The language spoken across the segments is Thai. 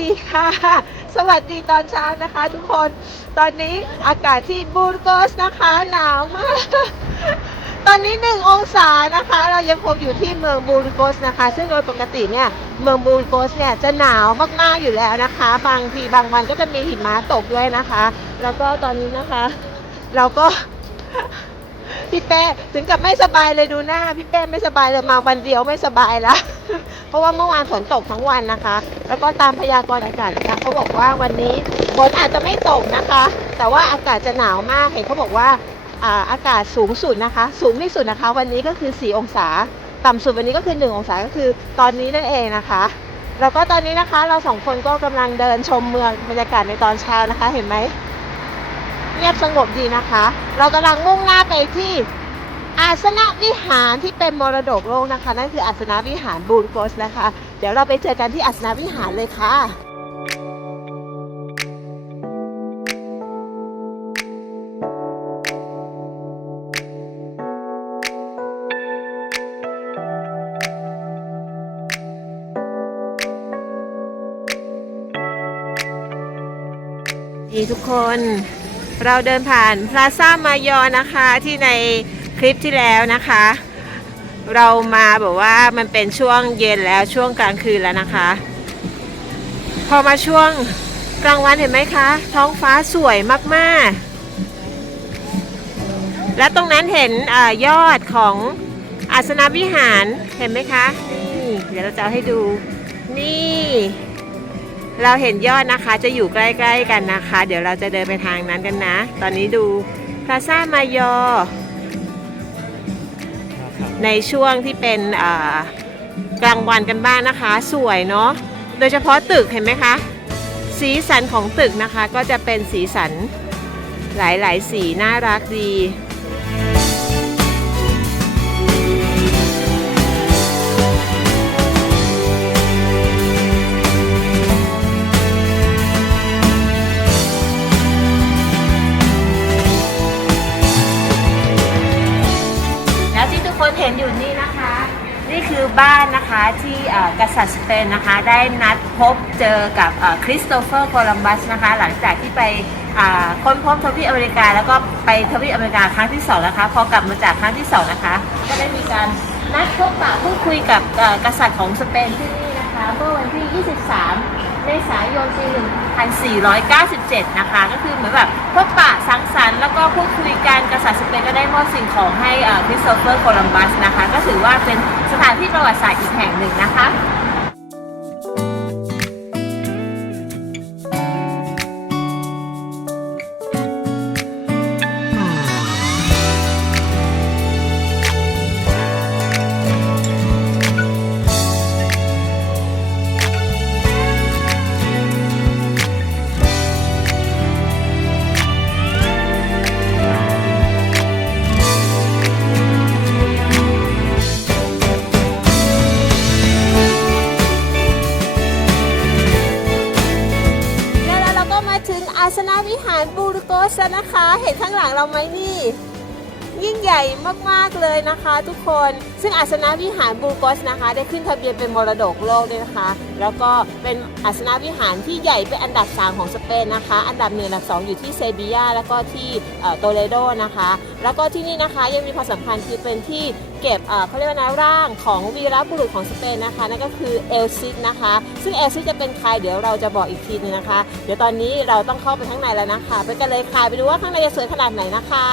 ดีค่ะ สวัสดีตอนเช้านะคะ ทุกคน ตอนนี้อากาศที่บูร์โกสนะคะหนาวมาก ตอนนี้หนึ่งองศานะคะ เรายังคงอยู่ที่เมืองบูร์โกสนะคะ ซึ่งโดยปกติเนี่ยเมืองบูร์โกสเนี่ยจะหนาวมากๆอยู่แล้วนะคะ บางทีบางวันก็จะมีหิมะตกด้วยนะคะ แล้วก็ตอนนี้นะคะ เราก็ พี่เป้ถึงกับไม่สบายเลยดูหน้าพี่เป้ไม่สบายเลยมาวันเดียวไม่สบายแล้วเพราะว่าเมื่อวานฝนตกทั้งวันนะคะ แล้วก็ตามพยากรณ์อากาศนะคะเขาบอกว่าวันนี้ฝนอาจจะไม่ตกนะคะ แต่ว่าอากาศจะหนาวมากเห็นเขาบอกว่าอ่าอากาศสูงสุดนะคะ สูงที่สุดนะคะ วันนี้ก็คือ 4 องศา ต่ำสุดวันนี้ก็คือ 1 องศาก็คือตอนนี้นั่นเองนะคะ แล้วก็ตอนนี้นะคะเราสองคนก็กำลังเดินชมเมืองบรรยากาศในตอนเช้านะคะเห็นไหม เงียบสงบดีนะคะ เรากำลังมุ่งหน้าไปที่อาสนะวิหารที่เป็นมรดกโลกนะคะ นั่นคืออาสนะวิหารบูรโกสนะคะ เดี๋ยวเราไปเจอกันที่อาสนะวิหารเลยค่ะดีทุกคน เราเดินผ่านพลาซ่ามายอนะคะที่ในคลิปที่แล้วนะคะ เรามาแบบว่ามันเป็นช่วงเย็นแล้วช่วงกลางคืนแล้วนะคะ พอมาช่วงกลางวันเห็นไหมคะ ท้องฟ้าสวยมากๆ และตรงนั้นเห็นอยอดของอาสนวิหารเห็นไหมคะนี่เดี๋ยวเราจะให้ดูนี่ เราเห็นยอดนะคะจะอยู่ใกล้ๆกันนะคะ เดี๋ยวเราจะเดินไปทางนั้นกันนะ ตอนนี้ดูพลาซ่ามายอ ในช่วงที่เป็นกลางวันกันบ้างนะคะ สวยเนาะโดยเฉพาะตึกเห็นไหมคะสีสันของตึกนะคะก็จะเป็นสีสันหลายๆ สีน่ารักดี บ้านนะคะที่กษัตริย์สเปนนะคะได้นัดพบเจอกับคริสโตเฟอร์โคลัมบัสนะคะหลังจากที่ไปค้นพบทวีปอเมริกา แล้วก็ไปทวีปอเมริกาครั้งที่สองนะคะพอกลับมาจากครั้งที่สองนะคะก็ได้มีการนัดพบปะพูดคุยกับกษัตริย์ของสเปนที่นี่นะคะเมื่อวันที่ 23 เมษายนปี 1497 นะคะ ก็คือเหมือนแบบพบปะสังสรรค์แล้วก็พูดคุยกันกษัตริย์สเปนก็ได้มอบสิ่งของให้คริสโตเฟอร์โคลัมบัสนะคะ ก็ถือว่าเป็นสถานที่ประวัติศาสตร์อีกแห่งหนึ่งนะคะาสนะวิหารบูรโกสแล้วนะคะ เห็นข้างหลังเราไหมนี่ ยิ่งใหญ่มากๆเลยนะคะ ทุกคน ซึ่งอาสนะวิหารบูโกสนะคะ ได้ขึ้นทะเบียนเป็นมรดกโลกด้วยนะคะ แล้วก็เป็นอาสนะวิหารที่ใหญ่เป็นอันดับ 3 ของสเปนนะคะ อันดับหนึ่งอันดับ 2 อยู่ที่เซบียาแล้วก็ที่โตเลโดนะคะ แล้วก็ที่นี่นะคะยังมีความสำคัญคือเป็นที่เก็บเอ่อเขาเรียกว่านะร่างของวีรบุรุษของสเปนนะคะนั่นก็คือเอลซิสนะคะ ซึ่งเอลซิสจะเป็นใครเดี๋ยวเราจะบอกอีกทีนึงนะคะ เดี๋ยวตอนนี้เราต้องเข้าไปข้างในแล้วนะคะ ไปกันเลยค่ะไปดูว่าข้างในจะสวยขนาดไหนนะคะ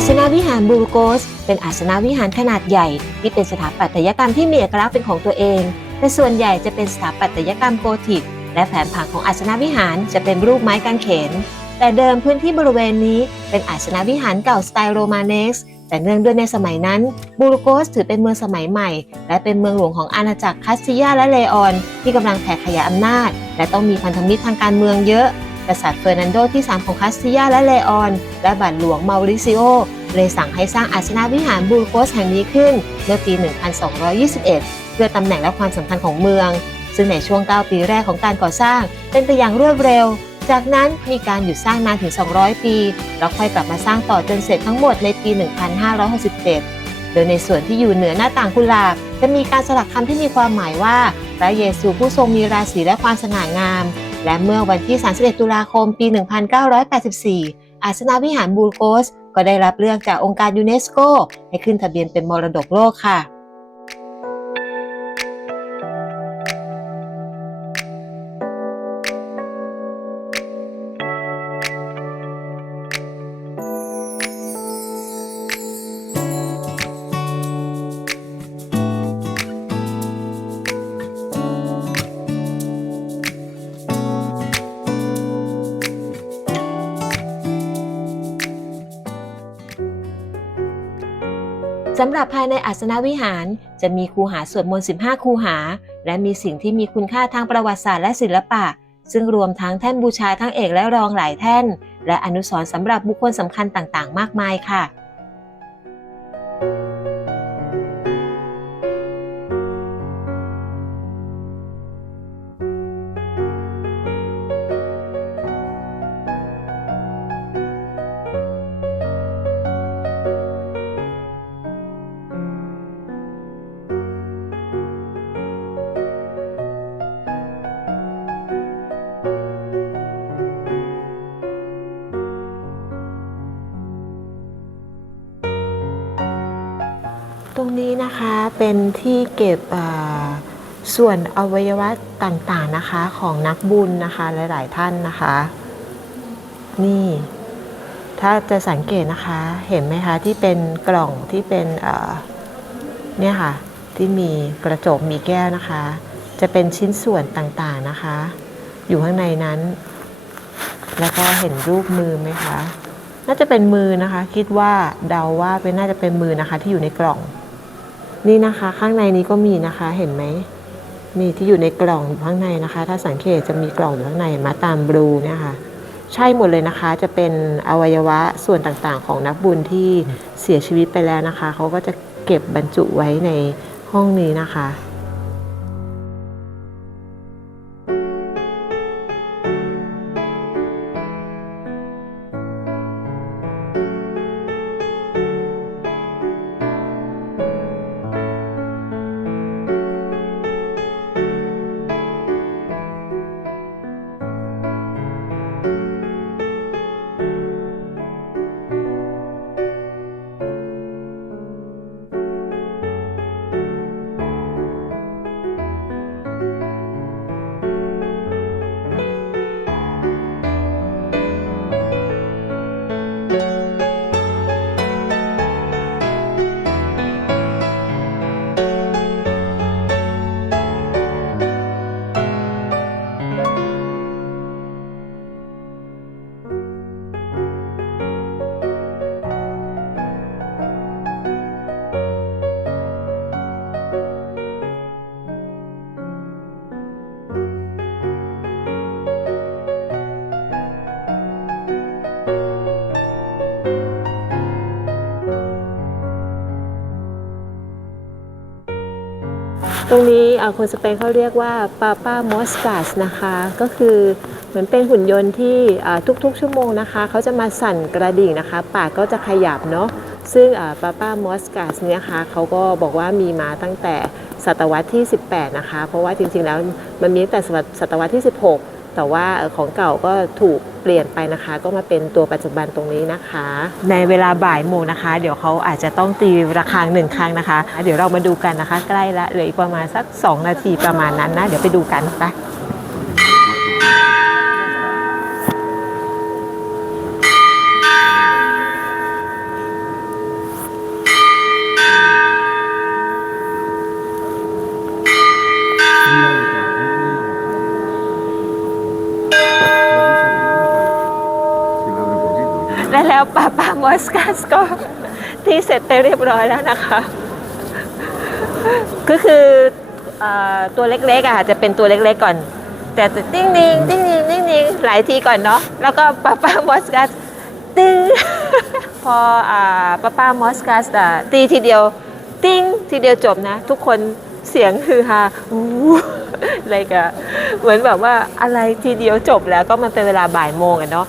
อาสนะวิหารบูโกส เป็นอาสนะวิหารขนาดใหญ่ ที่เป็นสถาปัตยกรรมที่มีเอกลักษณ์เป็นของตัวเอง แต่ส่วนใหญ่จะเป็นสถาปัตยกรรมโกธิก และแผนผังของอาสนะวิหารจะเป็นรูปไม้กางเขน แต่เดิมพื้นที่บริเวณนี้เป็นอาสนะวิหารเก่าสไตล์โรมาเนสแต่เนื่องด้วยในสมัยนั้นบูรโกสถือเป็นเมืองสมัยใหม่ และเป็นเมืองหลวงของอาณาจักรคัสติยาและเลออน ที่กำลังแผ่ขยายอำนาจ และต้องมีพันธมิตรทางการเมืองเยอะ กษัตริย์เฟอร์นันโดที่ 3 ของคัสติยาและเลออน และบัตรหลวงมาริซิโอ เลยสั่งให้สร้างอาสนะวิหารบูรโกสแห่งนี้ขึ้นเมื่อปี 1221 เพื่อตำแหน่งและความสำคัญของเมือง ซึ่งในช่วง 9 ปีแรกของการก่อสร้าง เป็นไปอย่างรวดเร็ว จากนั้นมีการหยุดสร้างนานถึง 200 ปี แล้วค่อยกลับมาสร้างต่อจนเสร็จทั้งหมดในปี 1567โดยในส่วนที่อยู่เหนือหน้าต่างกุหลาบ จะมีการสลักคำที่มีความหมายว่า พระเยซูผู้ทรงมีราศีและความสง่างาม และเมื่อวันที่ 31 ตุลาคม ปี 1984 อาสนาวิหารบูโกส ก็ได้รับเลือกจากองค์การยูเนสโก ให้ขึ้นทะเบียนเป็นมรดกโลกค่ะ สำหรับภายในอัสนวิหาร จะมีคูหาสวดมนต์ 15 คูหา และมีสิ่งที่มีคุณค่าทางประวัติศาสตร์และศิลปะ ซึ่งรวมทั้งแท่นบูชาทั้งเอกและรองหลายแท่น และอนุสรณ์สำหรับบุคคลสำคัญต่างๆ มากมายค่ะ นะคะเป็นที่เก็บส่วนอวัยวะต่างๆนะคะของนักบุญนะคะหลาย ๆ ท่านนะคะ นี่ ถ้าจะสังเกตนะคะเห็นไหมคะที่เป็นกล่องที่เป็นเนี่ยค่ะที่มีกระจกมีแก้วนะคะ จะเป็นชิ้นส่วนต่างๆนะคะ อยู่ข้างในนั้น แล้วก็เห็นรูปมือไหมคะน่าจะเป็นมือนะคะ คิดว่าเดาว่าเป็นน่าจะเป็นมือนะคะที่อยู่ในกล่อง นี่นะคะข้างในนี้ก็มีนะคะเห็นไหมนี่ที่อยู่ในกล่องอยู่ข้างในนะคะ ถ้าสังเกตจะมีกล่องอยู่ข้างในมาตามบลูเนี่ยค่ะใช่หมดเลยนะคะ จะเป็นอวัยวะส่วนต่างๆ ของนักบุญที่เสียชีวิตไปแล้วนะคะเขาก็จะเก็บบรรจุไว้ในห้องนี้นะคะ ตรงนี้คนสเปนเขาเรียกว่าปาป้ามอสกัสนะคะ ก็คือเหมือนเป็นหุ่นยนต์ที่ทุกๆ ชั่วโมงนะคะเขาจะมาสั่นกระดิ่งนะคะ ปากก็จะขยับเนาะซึ่งปาป้ามอสกัสเนี่ยค่ะเขาก็บอกว่ามีมาตั้งแต่ศตวรรษที่ 18 นะคะ เพราะว่าจริงๆแล้วมันมีแต่ศตวรรษที่ 16 แต่ว่าของเก่าก็ถูกเปลี่ยนไปนะคะ ก็มาเป็นตัวปัจจุบันตรงนี้นะคะ ในเวลาบ่ายโมงนะคะ เดี๋ยวเขาอาจจะต้องตีระฆังหนึ่งครั้งนะคะ เดี๋ยวเรามาดูกันนะคะ ใกล้ละเหลืออีกประมาณสัก 2 นาทีประมาณนั้นนะ เดี๋ยวไปดูกันไป และแล้วป้าป้ามอสกัสก็ที่เสร็จไปเรียบร้อยแล้วนะคะ ก็คือตัวเล็กๆอะจะเป็นตัวเล็กๆก่อน แต่ติ้งนิงติ้งนิงติ้งนิงหลายทีก่อนเนาะแล้วก็ป้าป้ามอสกัสติ้งพอป้าป้ามอสกัสตีทีเดียว ติ้งทีเดียวจบนะ ทุกคนเสียงคือฮาอู้อะไรกันเหมือนแบบว่าอะไรทีเดียวจบแล้วก็มันเป็นเวลาบ่ายโมงอะเนาะ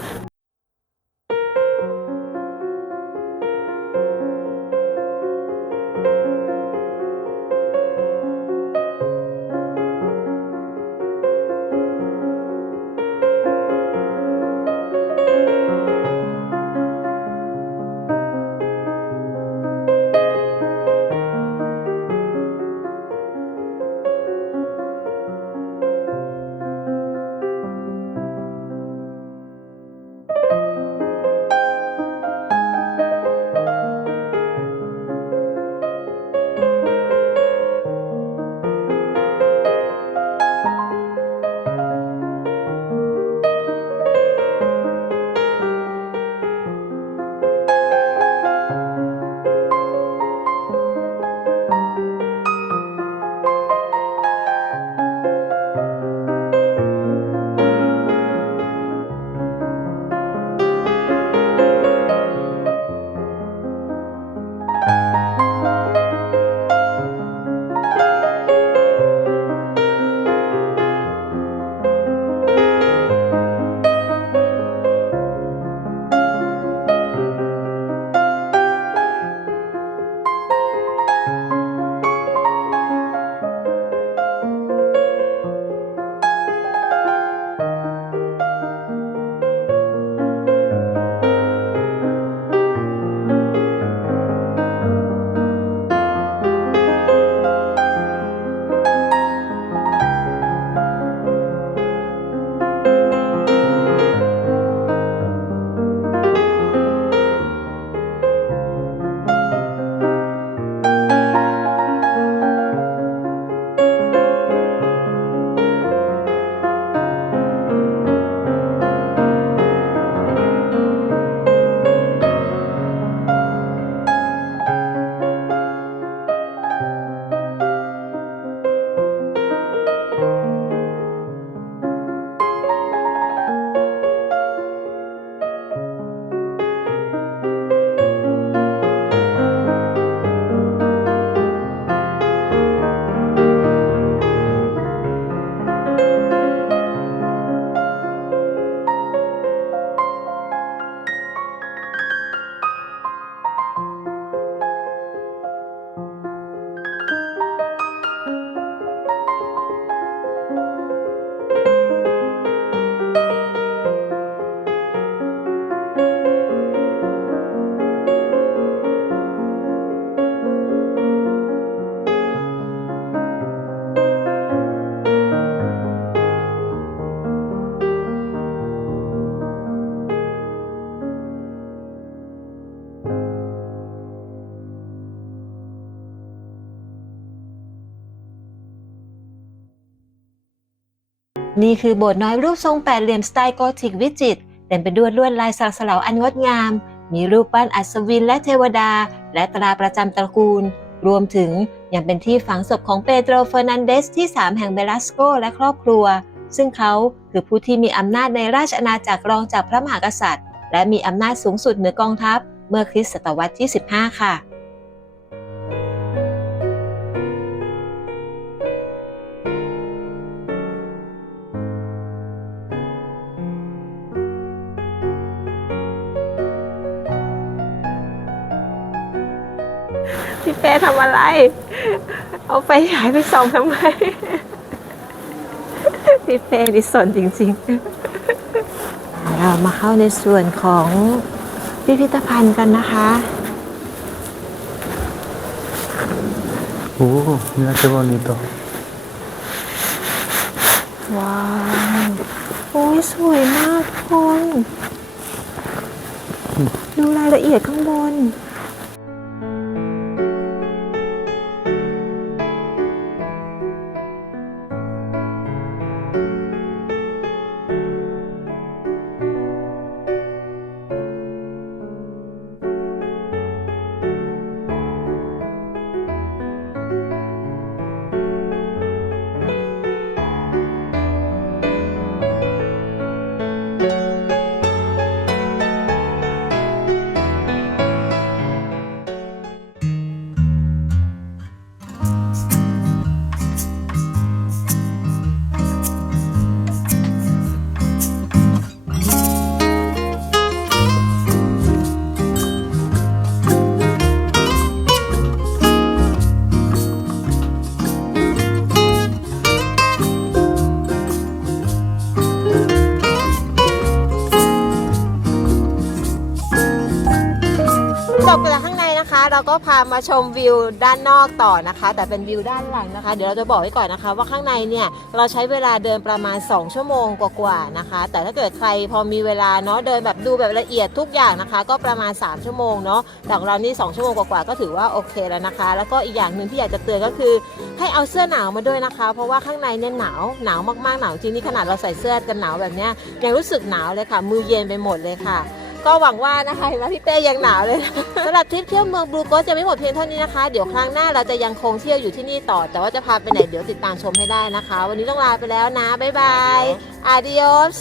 นี่คือโบสถ์น้อยรูปทรงแปดเหลี่ยมสไตล์โกธิกวิจิตรเต็มไปด้วยลวดลายสักสลาวอันงดงาม มีรูปปั้นอัศวินและเทวดา และตราประจำตระกูล รวมถึงยังเป็นที่ฝังศพของเปโตรเฟอร์นันเดสที่ 3 แห่งเบลัสโกและครอบครัว ซึ่งเขาคือผู้ที่มีอำนาจในราชอาณาจักรรองจากพระมหากษัตริย์ และมีอำนาจสูงสุดเหนือกองทัพ เมื่อคริสตศตวรรษที่ 15 ค่ะ พี่เป้ทำอะไร เอาไฟฉายไปส่องทำไม พี่เป้ดิสนจริงๆ เรามาเข้าในส่วนของพิพิธภัณฑ์กันนะคะ Uh, mira qué bonito. ว้าว โอ้ยสวยมากทุกคน ดูรายละเอียดข้างบน เราก็พามาชมวิวด้านนอกต่อนะคะ แต่เป็นวิวด้านหลังนะคะ เดี๋ยวเราจะบอกไว้ก่อนนะคะ ว่าข้างในเนี่ยเราใช้เวลาเดินประมาณ 2 ชั่วโมงกว่าๆนะคะ แต่ถ้าเกิดใครพอมีเวลาเนาะเดินแบบดูแบบละเอียดทุกอย่างนะคะ ก็ประมาณ 3 ชั่วโมงเนาะแต่ของเรานี่2ชั่วโมงกว่าๆก็ถือว่าโอเคแล้วนะคะ แล้วก็อีกอย่างหนึ่งที่อยากจะเตือนก็คือ ให้เอาเสื้อหนาวมาด้วยนะคะ เพราะว่าข้างในเนี่ยหนาวหนาวมากๆหนาวจริงนี่ขนาดเราใส่เสื้อกันหนาวแบบเนี้ยยังรู้สึกหนาวเลยค่ะมือเย็นไปหมดเลยค่ะ ก็หวังว่านะคะเห็นไหมพี่เป้ยังหนาวเลยสำหรับทริปเที่ยวเมืองบลูโกสจะไม่หมดเพียงเท่านี้นะคะ เดี๋ยวครั้งหน้าเราจะยังคงเที่ยวอยู่ที่นี่ต่อ แต่ว่าจะพาไปไหนเดี๋ยวติดตามชมให้ได้นะคะ วันนี้ต้องลาไปแล้วนะบ๊ายบาย adios